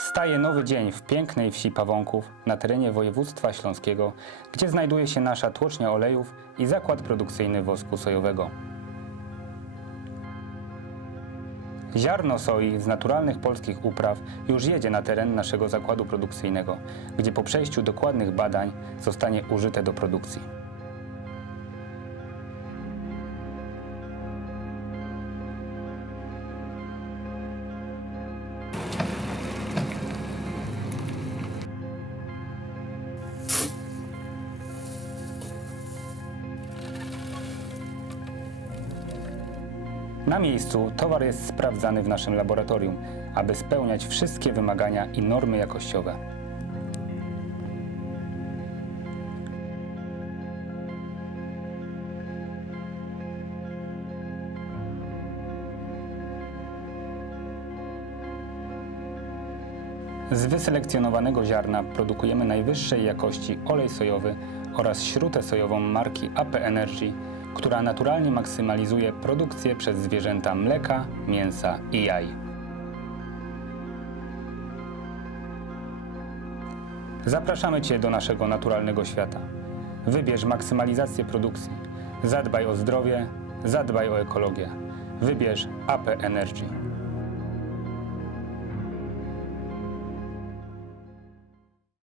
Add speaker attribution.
Speaker 1: Wyjątkowy dzień w pięknej wsi Pawąków na terenie województwa śląskiego, gdzie znajduje się nasza tłocznia olejów i zakład produkcyjny wosku sojowego. Ziarno soi z naturalnych polskich upraw już jedzie na teren naszego zakładu produkcyjnego, gdzie po przejściu dokładnych badań zostanie użyte do produkcji. Na miejscu towar jest sprawdzany w naszym laboratorium, aby spełniać wszystkie wymagania i normy jakościowe. Z wyselekcjonowanego ziarna produkujemy najwyższej jakości olej sojowy oraz śrutę sojową marki AP Energy, która naturalnie maksymalizuje produkcję przez zwierzęta mleka, mięsa i jaj. Zapraszamy Cię do naszego naturalnego świata. Wybierz maksymalizację produkcji. Zadbaj o zdrowie, zadbaj o ekologię. Wybierz AP Energy.